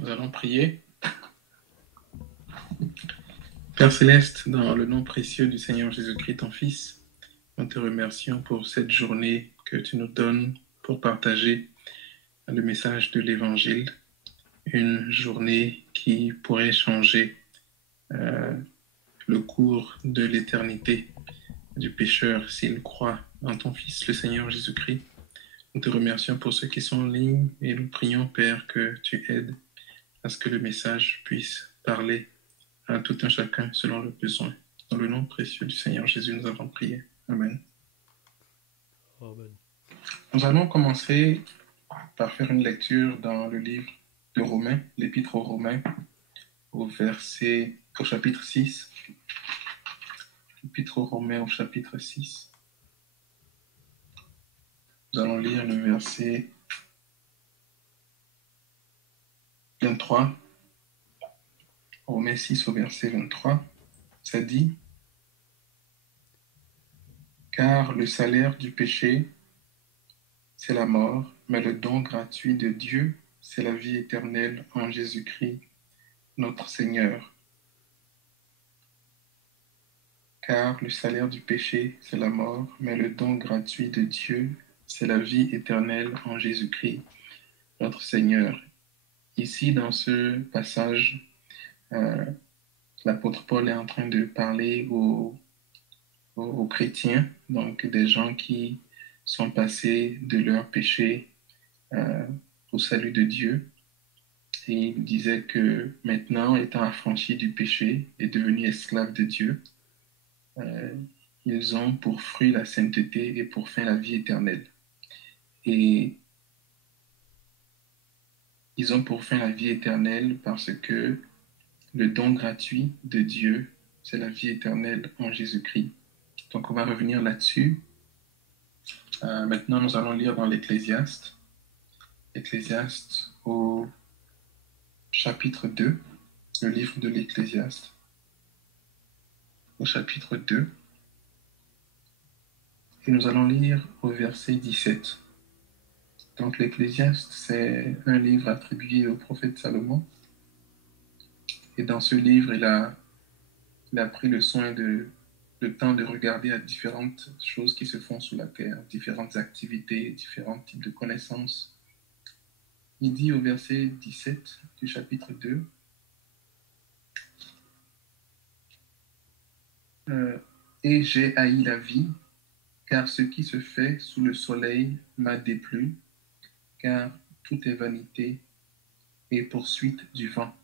Nous allons prier. Père Céleste, dans le nom précieux du Seigneur Jésus-Christ, ton Fils, nous te remercions pour cette journée que tu nous donnes pour partager le message de l'Évangile. Une journée qui pourrait changer le cours de l'éternité du pécheur s'il croit en ton Fils, le Seigneur Jésus-Christ. Nous te remercions pour ceux qui sont en ligne et nous prions, Père, que tu aides à ce que le message puisse parler à tout un chacun selon le besoin. Dans le nom précieux du Seigneur Jésus, nous avons prié. Amen. Amen. Nous allons commencer par faire une lecture dans le livre de Romains, l'Épître aux Romains, au chapitre 6. L'Épître aux Romains au chapitre 6. Nous allons lire le verset 23. Romains 6 au verset 23. Ça dit: Car le salaire du péché, c'est la mort, mais le don gratuit de Dieu, c'est la vie éternelle en Jésus-Christ, notre Seigneur. Car le salaire du péché, c'est la mort, mais le don gratuit de Dieu, c'est la vie éternelle en Jésus-Christ, notre Seigneur. Ici, dans ce passage, l'apôtre Paul est en train de parler aux chrétiens, donc des gens qui sont passés de leur péché au salut de Dieu. Et il disait que maintenant, étant affranchis du péché et devenus esclaves de Dieu, ils ont pour fruit la sainteté et pour fin la vie éternelle. Et ils ont pour fin la vie éternelle parce que le don gratuit de Dieu, c'est la vie éternelle en Jésus-Christ. Donc on va revenir là-dessus. Maintenant, nous allons lire dans l'Ecclésiaste. Ecclésiaste au chapitre 2, le livre de l'Ecclésiaste, au chapitre 2. Et nous allons lire au verset 17. Donc l'Ecclésiaste, c'est un livre attribué au prophète Salomon. Et dans ce livre, il a pris le temps de regarder à différentes choses qui se font sous la terre, différentes activités, différents types de connaissances. Il dit au verset 17 du chapitre 2, et j'ai haï la vie, car ce qui se fait sous le soleil m'a déplu, car tout est vanité et poursuite du vent.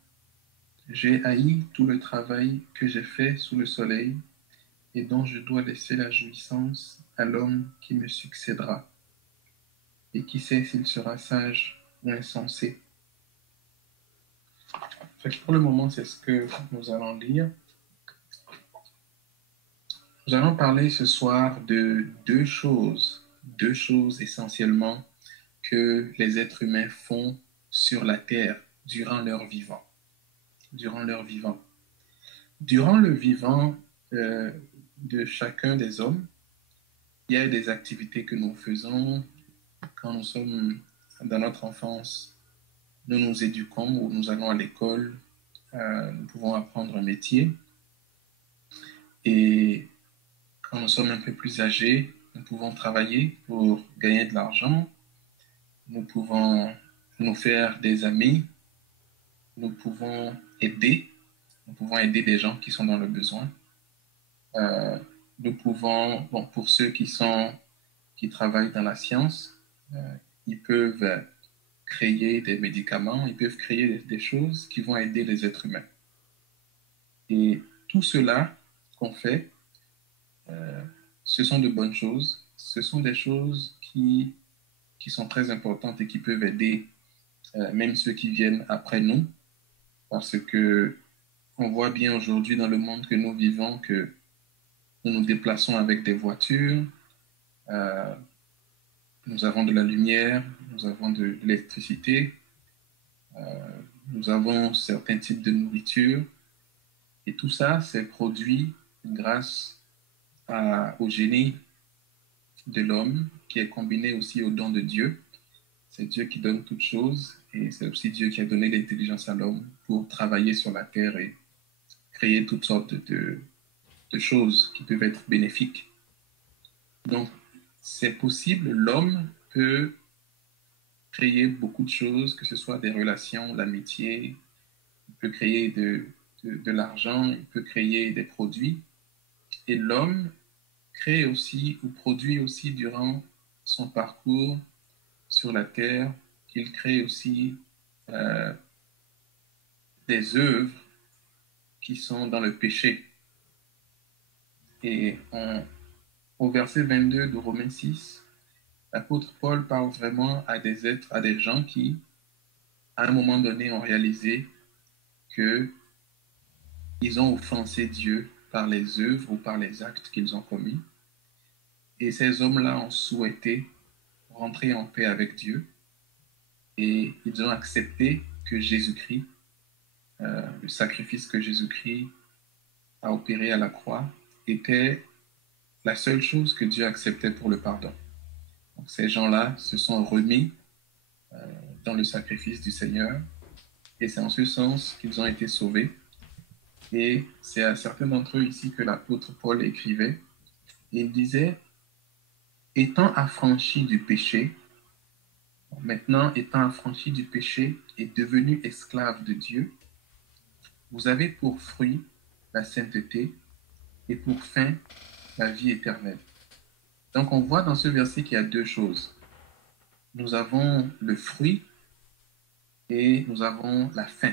J'ai haï tout le travail que j'ai fait sous le soleil et dont je dois laisser la jouissance à l'homme qui me succédera. Et qui sait s'il sera sage ou insensé. Pour le moment, c'est ce que nous allons lire. Nous allons parler ce soir de deux choses essentiellement que les êtres humains font sur la terre durant leur vivant. Durant le vivant de chacun des hommes, il y a des activités que nous faisons quand nous sommes dans notre enfance. Nous nous éduquons ou nous allons à l'école, nous pouvons apprendre un métier. Et quand nous sommes un peu plus âgés, nous pouvons travailler pour gagner de l'argent. Nous pouvons nous faire des amis. Nous pouvons aider des gens qui sont dans le besoin. Nous pouvons, pour ceux qui travaillent dans la science, ils peuvent créer des médicaments, ils peuvent créer des choses qui vont aider les êtres humains. Et tout cela qu'on fait, ce sont de bonnes choses. Ce sont des choses qui sont très importantes et qui peuvent aider même ceux qui viennent après nous, parce que on voit bien aujourd'hui dans le monde que nous vivons que nous nous déplaçons avec des voitures, nous avons de la lumière, nous avons de l'électricité, nous avons certains types de nourriture, et tout ça, c'est produit grâce au génie de l'homme qui est combiné aussi au don de Dieu. C'est Dieu qui donne toutes choses Et c'est aussi Dieu qui a donné l'intelligence à l'homme pour travailler sur la terre et créer toutes sortes de choses qui peuvent être bénéfiques. Donc, c'est possible, l'homme peut créer beaucoup de choses, que ce soit des relations, l'amitié, il peut créer de l'argent, il peut créer des produits. Et l'homme crée aussi ou produit aussi durant son parcours sur la terre, il crée aussi euh, des œuvres qui sont dans le péché. Et au verset 22 de Romains 6, l'apôtre Paul parle vraiment à des êtres, à des gens qui, à un moment donné, ont réalisé qu'ils ont offensé Dieu par les œuvres ou par les actes qu'ils ont commis. Et ces hommes-là ont souhaité rentrer en paix avec Dieu et ils ont accepté que Jésus-Christ, le sacrifice que Jésus-Christ a opéré à la croix, était la seule chose que Dieu acceptait pour le pardon. Donc, ces gens-là se sont remis dans le sacrifice du Seigneur et c'est en ce sens qu'ils ont été sauvés. Et c'est à certains d'entre eux ici que l'apôtre Paul écrivait. Et il disait, étant affranchi du péché, maintenant étant affranchi du péché et devenu esclave de Dieu, vous avez pour fruit la sainteté et pour fin la vie éternelle. Donc on voit dans ce verset qu'il y a deux choses. Nous avons le fruit et nous avons la fin.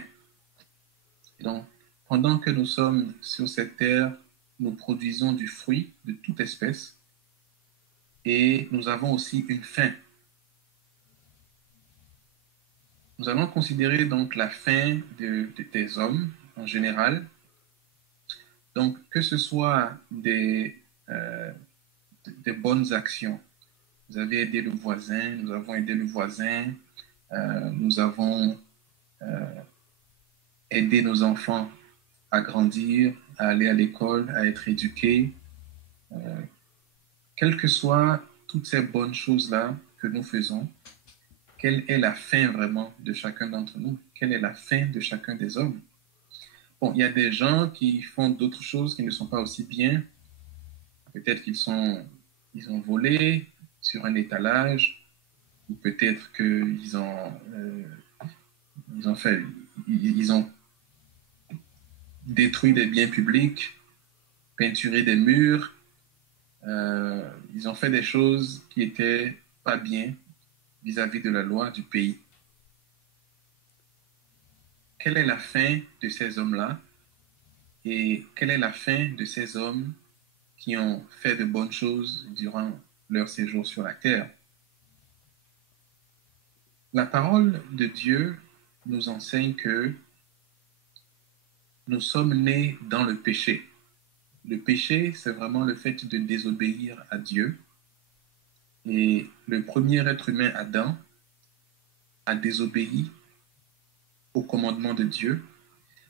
Et donc, pendant que nous sommes sur cette terre, nous produisons du fruit de toute espèce et nous avons aussi une fin. Nous allons considérer donc la fin des hommes en général. Donc, que ce soit des bonnes actions. Vous avez aidé le voisin, nous avons aidé le voisin, nous avons aidé nos enfants à grandir, à aller à l'école, à être éduqués. Quelles que soient toutes ces bonnes choses-là que nous faisons, quelle est la fin vraiment de chacun d'entre nous? Quelle est la fin de chacun des hommes? Bon, il y a des gens qui font d'autres choses qui ne sont pas aussi bien. Peut-être qu'ils ont volé sur un étalage, ou peut-être qu'ils ils ont détruit des biens publics, peinturé des murs, ils ont fait des choses qui étaient pas bien vis-à-vis de la loi du pays. Quelle est la fin de ces hommes-là et quelle est la fin de ces hommes qui ont fait de bonnes choses durant leur séjour sur la terre? La parole de Dieu nous enseigne que nous sommes nés dans le péché. Le péché, c'est vraiment le fait de désobéir à Dieu. Et le premier être humain, Adam, a désobéi au commandement de Dieu.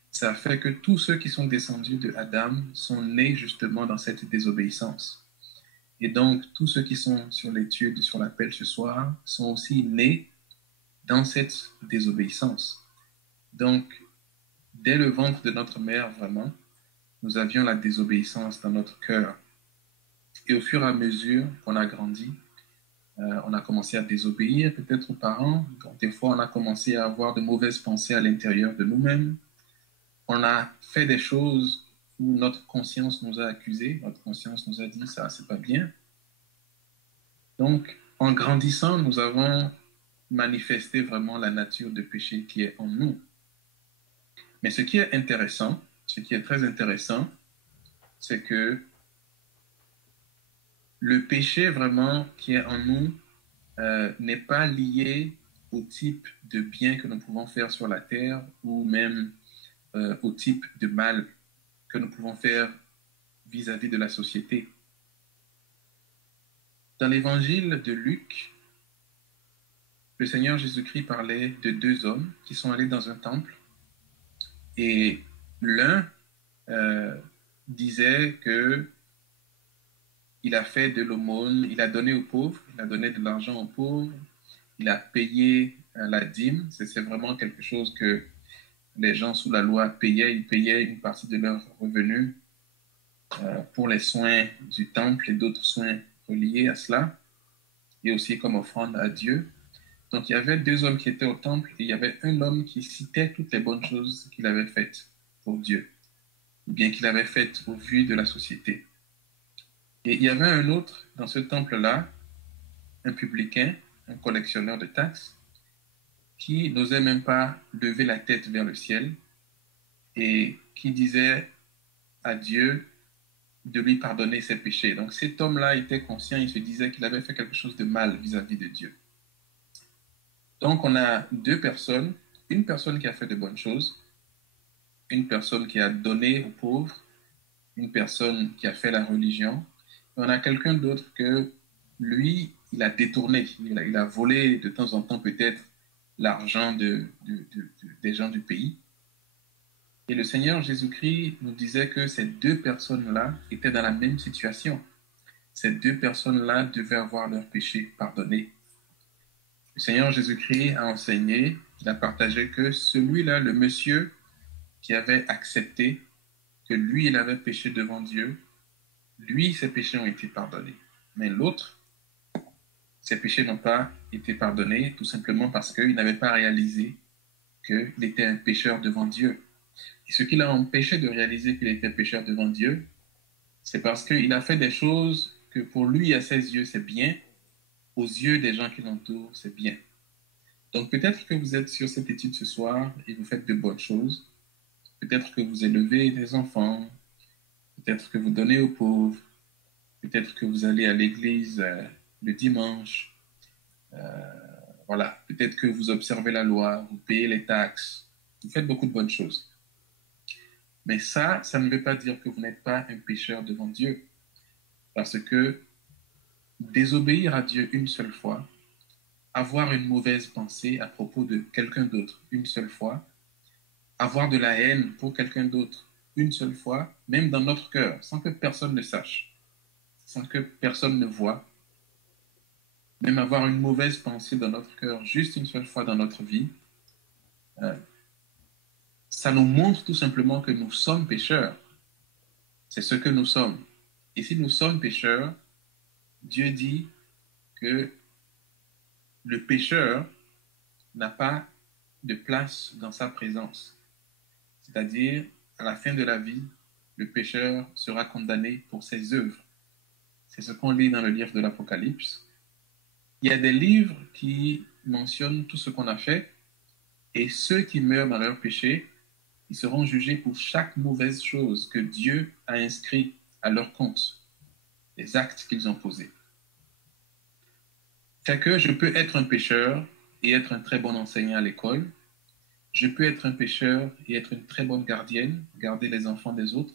Ça fait que tous ceux qui sont descendus de Adam sont nés justement dans cette désobéissance. Et donc, tous ceux qui sont sur l'étude, sur l'appel ce soir, sont aussi nés dans cette désobéissance. Donc, dès le ventre de notre mère, vraiment, nous avions la désobéissance dans notre cœur. Et au fur et à mesure qu'on a grandi, on a commencé à désobéir peut-être aux parents. Donc, des fois, on a commencé à avoir de mauvaises pensées à l'intérieur de nous-mêmes. On a fait des choses où notre conscience nous a accusés, notre conscience nous a dit ça, c'est pas bien. Donc, en grandissant, nous avons manifesté vraiment la nature de péché qui est en nous. Mais ce qui est intéressant, ce qui est très intéressant, c'est que le péché vraiment qui est en nous n'est pas lié au type de bien que nous pouvons faire sur la terre ou même au type de mal que nous pouvons faire vis-à-vis de la société. Dans l'évangile de Luc, le Seigneur Jésus-Christ parlait de deux hommes qui sont allés dans un temple et l'un disait que il a fait de l'aumône, il a donné aux pauvres, il a donné de l'argent aux pauvres, il a payé la dîme. C'est vraiment quelque chose que les gens sous la loi payaient. Ils payaient une partie de leurs revenus pour les soins du temple et d'autres soins reliés à cela, et aussi comme offrande à Dieu. Donc il y avait deux hommes qui étaient au temple et il y avait un homme qui citait toutes les bonnes choses qu'il avait faites pour Dieu, ou bien qu'il avait faites au vu de la société. Et il y avait un autre dans ce temple-là, un publicain, un collectionneur de taxes, qui n'osait même pas lever la tête vers le ciel et qui disait à Dieu de lui pardonner ses péchés. Donc cet homme-là était conscient, il se disait qu'il avait fait quelque chose de mal vis-à-vis de Dieu. Donc on a deux personnes, une personne qui a fait de bonnes choses, une personne qui a donné aux pauvres, une personne qui a fait la religion, et on a quelqu'un d'autre que lui, il a détourné, il a volé de temps en temps peut-être l'argent des gens du pays. Et le Seigneur Jésus-Christ nous disait que ces deux personnes-là étaient dans la même situation. Ces deux personnes-là devaient avoir leurs péchés pardonnés. Le Seigneur Jésus-Christ a enseigné, il a partagé que celui-là, le monsieur qui avait accepté que lui, il avait péché devant Dieu, lui, ses péchés ont été pardonnés. Mais l'autre, ses péchés n'ont pas été pardonnés, tout simplement parce qu'il n'avait pas réalisé qu'il était un pécheur devant Dieu. Et ce qui l'a empêché de réaliser qu'il était pécheur devant Dieu, c'est parce qu'il a fait des choses que pour lui, à ses yeux, c'est bien, aux yeux des gens qui l'entourent, c'est bien. Donc peut-être que vous êtes sur cette étude ce soir et vous faites de bonnes choses. Peut-être que vous élevez des enfants, peut-être que vous donnez aux pauvres, peut-être que vous allez à l'église le dimanche, voilà, peut-être que vous observez la loi, vous payez les taxes, vous faites beaucoup de bonnes choses. Mais ça ne veut pas dire que vous n'êtes pas un pécheur devant Dieu. Parce que désobéir à Dieu une seule fois, avoir une mauvaise pensée à propos de quelqu'un d'autre une seule fois, avoir de la haine pour quelqu'un d'autre une seule fois, même dans notre cœur, sans que personne ne sache, sans que personne ne voie, même avoir une mauvaise pensée dans notre cœur juste une seule fois dans notre vie, ça nous montre tout simplement que nous sommes pécheurs. C'est ce que nous sommes. Et si nous sommes pécheurs, Dieu dit que le pécheur n'a pas de place dans sa présence. C'est-à-dire, à la fin de la vie, le pécheur sera condamné pour ses œuvres. C'est ce qu'on lit dans le livre de l'Apocalypse. Il y a des livres qui mentionnent tout ce qu'on a fait, et ceux qui meurent dans leur péché, ils seront jugés pour chaque mauvaise chose que Dieu a inscrit à leur compte, les actes qu'ils ont posés. Fait que je peux être un pécheur et être un très bon enseignant à l'école. Je peux être un pécheur et être une très bonne gardienne, garder les enfants des autres.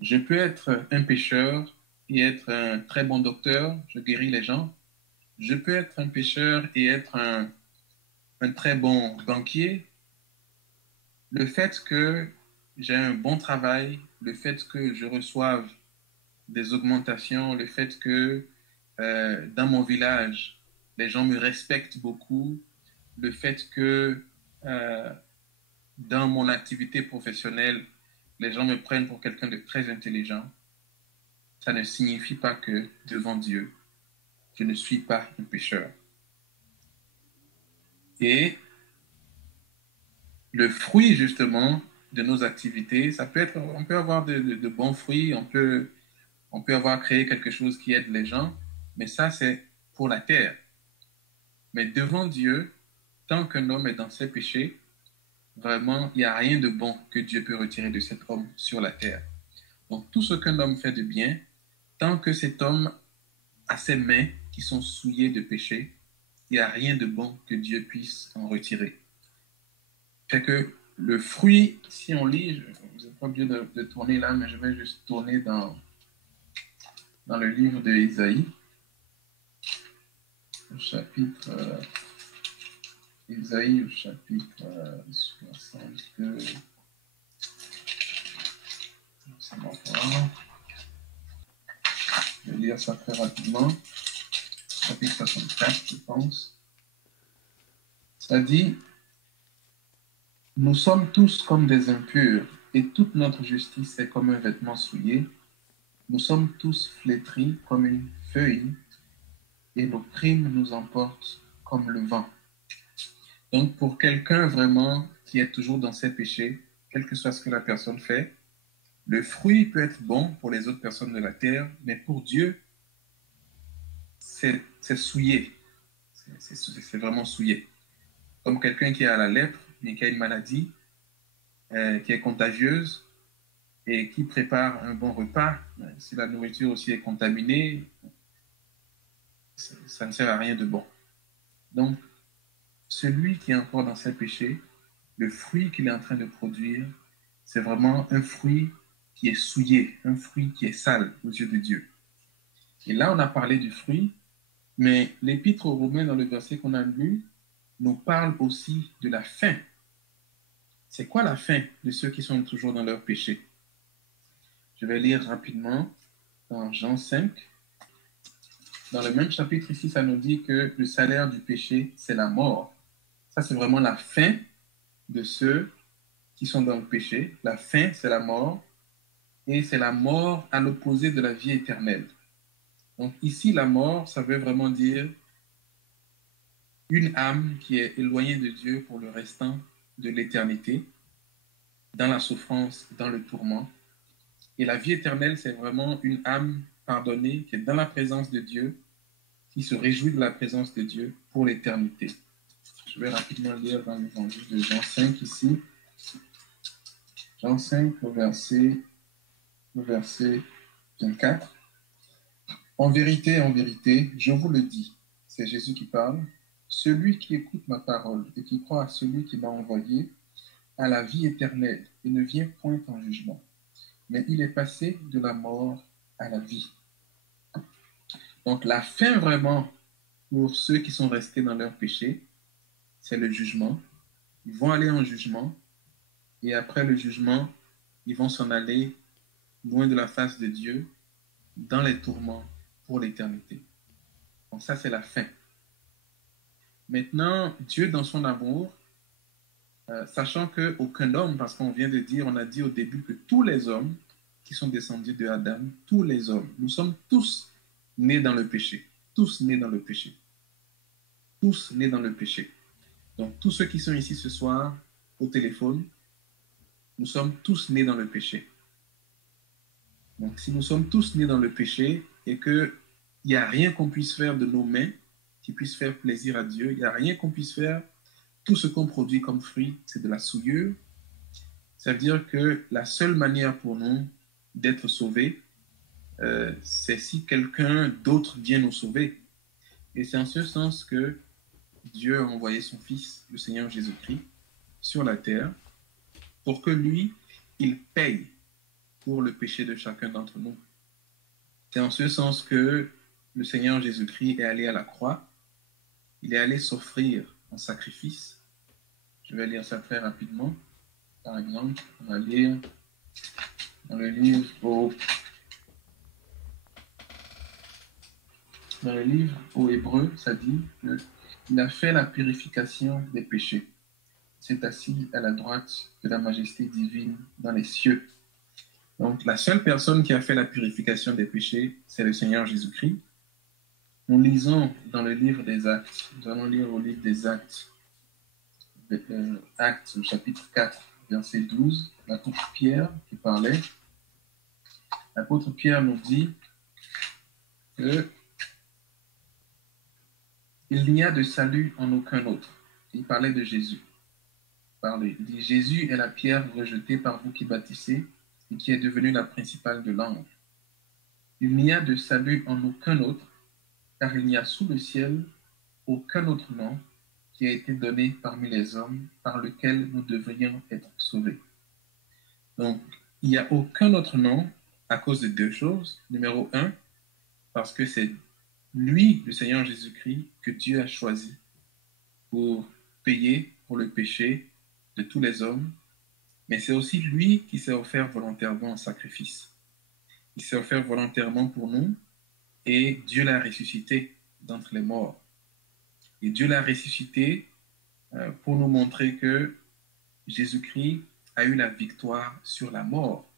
Je peux être un pécheur et être un très bon docteur, je guéris les gens. Je peux être un pécheur et être un très bon banquier. Le fait que j'ai un bon travail, le fait que je reçoive des augmentations, le fait que dans mon village, les gens me respectent beaucoup, le fait que dans mon activité professionnelle, les gens me prennent pour quelqu'un de très intelligent, ça ne signifie pas que devant Dieu, je ne suis pas un pécheur. Et le fruit, justement, de nos activités, ça peut être, on peut avoir de bons fruits, on peut avoir créé quelque chose qui aide les gens, mais ça, c'est pour la terre. Mais devant Dieu, tant qu'un homme est dans ses péchés, vraiment, il n'y a rien de bon que Dieu peut retirer de cet homme sur la terre. Donc, tout ce qu'un homme fait de bien, tant que cet homme a ses mains qui sont souillées de péché, il n'y a rien de bon que Dieu puisse en retirer. Fait que le fruit, si on lit, vous n'êtes pas obligé de tourner là, mais je vais juste tourner dans le livre de Isaïe, au chapitre Isaïe, au chapitre 62. Ça va voir. Je vais lire ça très rapidement. Chapitre 64, je pense. Ça dit, nous sommes tous comme des impurs, et toute notre justice est comme un vêtement souillé. Nous sommes tous flétris comme une feuille, et nos crimes nous emportent comme le vent. Donc, pour quelqu'un vraiment qui est toujours dans ses péchés, quel que soit ce que la personne fait, le fruit peut être bon pour les autres personnes de la terre, mais pour Dieu, c'est souillé. C'est vraiment souillé. Comme quelqu'un qui a la lèpre, mais qui a une maladie qui est contagieuse et qui prépare un bon repas, si la nourriture aussi est contaminée, ça ne sert à rien de bon. Donc, celui qui est encore dans ses péchés, le fruit qu'il est en train de produire, c'est vraiment un fruit qui est souillé, un fruit qui est sale aux yeux de Dieu. Et là, on a parlé du fruit, mais l'Épître aux Romains, dans le verset qu'on a lu, nous parle aussi de la fin. C'est quoi la fin de ceux qui sont toujours dans leur péché? Je vais lire rapidement dans Jean 5. Dans le même chapitre ici, ça nous dit que le salaire du péché, c'est la mort. Ça, c'est vraiment la fin de ceux qui sont dans le péché. La fin, c'est la mort. Et c'est la mort à l'opposé de la vie éternelle. Donc ici, la mort, ça veut vraiment dire une âme qui est éloignée de Dieu pour le restant de l'éternité, dans la souffrance, dans le tourment. Et la vie éternelle, c'est vraiment une âme pardonnée qui est dans la présence de Dieu, qui se réjouit de la présence de Dieu pour l'éternité. Je vais rapidement lire dans l'évangile de Jean 5 ici. Jean 5, le verset 24. En vérité, je vous le dis, c'est Jésus qui parle, celui qui écoute ma parole et qui croit à celui qui m'a envoyé a la vie éternelle et ne vient point en jugement, mais il est passé de la mort à la vie. Donc la fin vraiment pour ceux qui sont restés dans leur péché, c'est le jugement. Ils vont aller en jugement et après le jugement, ils vont s'en aller loin de la face de Dieu, dans les tourments pour l'éternité. Donc ça, c'est la fin. Maintenant, Dieu, dans son amour, sachant qu'aucun homme, parce qu'on vient de dire, on a dit au début que tous les hommes qui sont descendus de Adam, tous les hommes, nous sommes tous nés dans le péché. Tous nés dans le péché. Tous nés dans le péché. Donc, tous ceux qui sont ici ce soir au téléphone, nous sommes tous nés dans le péché. Donc, si nous sommes tous nés dans le péché et qu'il n'y a rien qu'on puisse faire de nos mains qui puisse faire plaisir à Dieu, il n'y a rien qu'on puisse faire, tout ce qu'on produit comme fruit, c'est de la souillure. Ça veut dire que la seule manière pour nous d'être sauvés, c'est si quelqu'un d'autre vient nous sauver. Et c'est en ce sens que Dieu a envoyé son Fils, le Seigneur Jésus-Christ, sur la terre pour que lui, il paye pour le péché de chacun d'entre nous. C'est en ce sens que le Seigneur Jésus-Christ est allé à la croix. Il est allé s'offrir en sacrifice. Je vais lire ça très rapidement. Par exemple, on va lire dans le livre aux Hébreux, ça dit qu'il a fait la purification des péchés. Il s'est assis à la droite de la majesté divine dans les cieux. Donc, la seule personne qui a fait la purification des péchés, c'est le Seigneur Jésus-Christ. Nous lisons dans le livre des Actes, nous allons lire au livre des Actes, Actes chapitre 4, verset 12, l'apôtre Pierre qui parlait. L'apôtre Pierre nous dit que il n'y a de salut en aucun autre. Il parlait de Jésus. Il dit, Jésus est la pierre rejetée par vous qui bâtissez et qui est devenue la principale de l'angle. Il n'y a de salut en aucun autre, car il n'y a sous le ciel aucun autre nom qui a été donné parmi les hommes par lequel nous devrions être sauvés. Donc, il n'y a aucun autre nom à cause de deux choses. Numéro un, parce que c'est lui, le Seigneur Jésus-Christ, que Dieu a choisi pour payer pour le péché de tous les hommes, mais c'est aussi lui qui s'est offert volontairement en sacrifice. Il s'est offert volontairement pour nous et Dieu l'a ressuscité d'entre les morts. Et Dieu l'a ressuscité pour nous montrer que Jésus-Christ a eu la victoire sur la mort.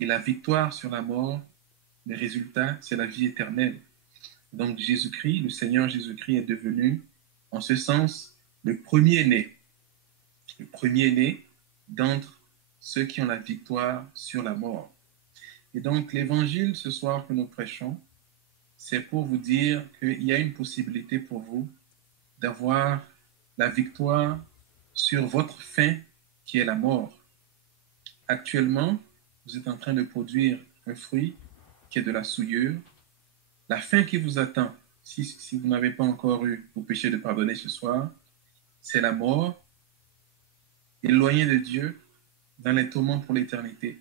Et la victoire sur la mort, le résultat, c'est la vie éternelle. Donc Jésus-Christ, le Seigneur Jésus-Christ est devenu, en ce sens, le premier-né d'entre ceux qui ont la victoire sur la mort. Et donc l'évangile ce soir que nous prêchons, c'est pour vous dire qu'il y a une possibilité pour vous d'avoir la victoire sur votre fin qui est la mort. Actuellement, vous êtes en train de produire un fruit qui est de la souillure. La fin qui vous attend, si vous n'avez pas encore eu vos péchés de pardonner ce soir, c'est la mort, éloigné de Dieu, dans les tourments pour l'éternité.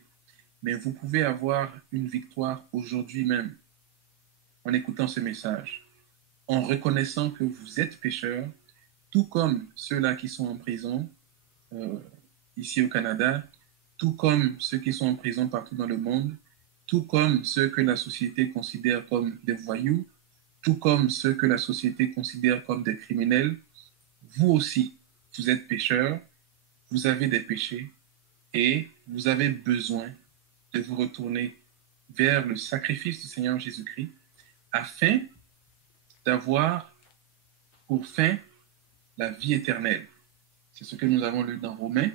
Mais vous pouvez avoir une victoire aujourd'hui même, en écoutant ce message, en reconnaissant que vous êtes pécheur, tout comme ceux-là qui sont en prison, ici au Canada, tout comme ceux qui sont en prison partout dans le monde, tout comme ceux que la société considère comme des voyous, tout comme ceux que la société considère comme des criminels. Vous aussi, vous êtes pécheurs, vous avez des péchés et vous avez besoin de vous retourner vers le sacrifice du Seigneur Jésus-Christ afin d'avoir pour fin la vie éternelle. C'est ce que nous avons lu dans Romains.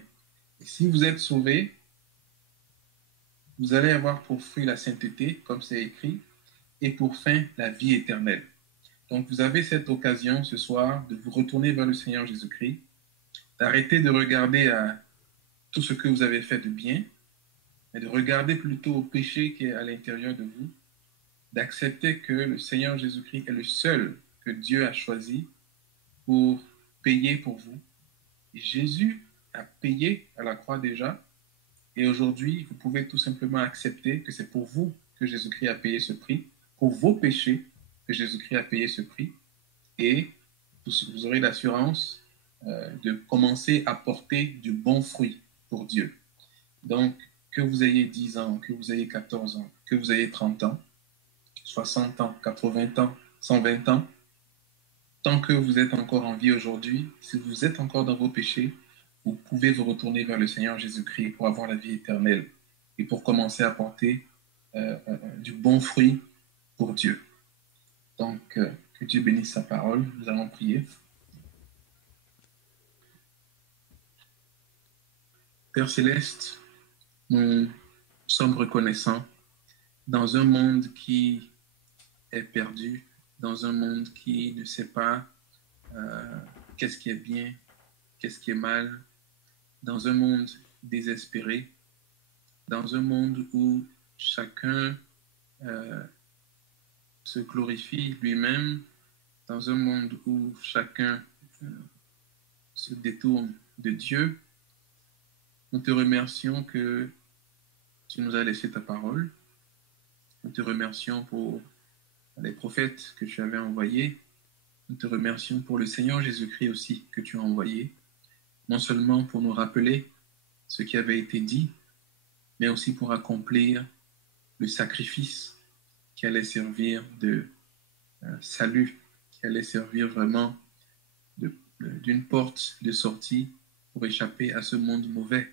Et si vous êtes sauvés, vous allez avoir pour fruit la sainteté, comme c'est écrit, et pour fin la vie éternelle. Donc vous avez cette occasion ce soir de vous retourner vers le Seigneur Jésus-Christ, d'arrêter de regarder à tout ce que vous avez fait de bien, mais de regarder plutôt au péché qui est à l'intérieur de vous, d'accepter que le Seigneur Jésus-Christ est le seul que Dieu a choisi pour payer pour vous. Et Jésus a payé à la croix déjà, et aujourd'hui, vous pouvez tout simplement accepter que c'est pour vous que Jésus-Christ a payé ce prix, pour vos péchés que Jésus-Christ a payé ce prix, et vous aurez l'assurance de commencer à porter du bon fruit pour Dieu. Donc, que vous ayez 10 ans, que vous ayez 14 ans, que vous ayez 30 ans, 60 ans, 80 ans, 120 ans, tant que vous êtes encore en vie aujourd'hui, si vous êtes encore dans vos péchés, vous pouvez vous retourner vers le Seigneur Jésus-Christ pour avoir la vie éternelle et pour commencer à porter du bon fruit pour Dieu. Donc, que Dieu bénisse sa parole. Nous allons prier. Père Céleste, nous sommes reconnaissants dans un monde qui est perdu, dans un monde qui ne sait pas qu'est-ce qui est bien, qu'est-ce qui est mal, dans un monde désespéré, dans un monde où chacun se glorifie lui-même, dans un monde où chacun se détourne de Dieu. Nous te remercions que tu nous as laissé ta parole. Nous te remercions pour les prophètes que tu avais envoyés. Nous te remercions pour le Seigneur Jésus-Christ aussi que tu as envoyé, non seulement pour nous rappeler ce qui avait été dit, mais aussi pour accomplir le sacrifice qui allait servir de salut, qui allait servir vraiment d'une porte de sortie pour échapper à ce monde mauvais.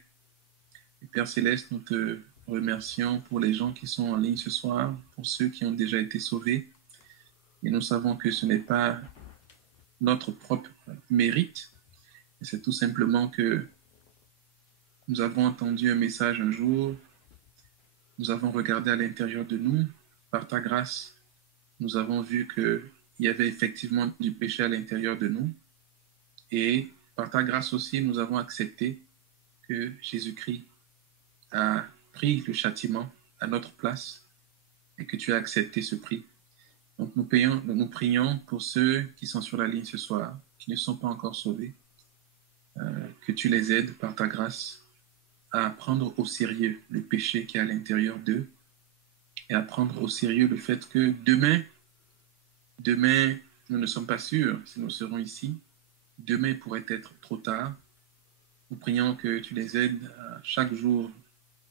Et Père Céleste, nous te remercions pour les gens qui sont en ligne ce soir, pour ceux qui ont déjà été sauvés. Et nous savons que ce n'est pas notre propre mérite, c'est tout simplement que nous avons entendu un message un jour, nous avons regardé à l'intérieur de nous, par ta grâce, nous avons vu qu'il y avait effectivement du péché à l'intérieur de nous, et par ta grâce aussi, nous avons accepté que Jésus-Christ a pris le châtiment à notre place et que tu as accepté ce prix. Donc nous prions pour ceux qui sont sur la ligne ce soir, qui ne sont pas encore sauvés, que tu les aides par ta grâce à prendre au sérieux le péché qui est à l'intérieur d'eux et à prendre au sérieux le fait que demain, nous ne sommes pas sûrs si nous serons ici. Demain pourrait être trop tard. Nous prions que tu les aides à chaque jour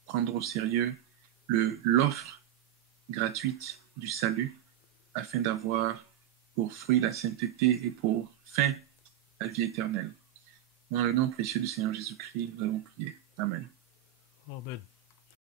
prendre au sérieux l'offre gratuite du salut afin d'avoir pour fruit la sainteté et pour fin la vie éternelle. Dans le nom précieux du Seigneur Jésus-Christ, nous allons prier. Amen. Amen.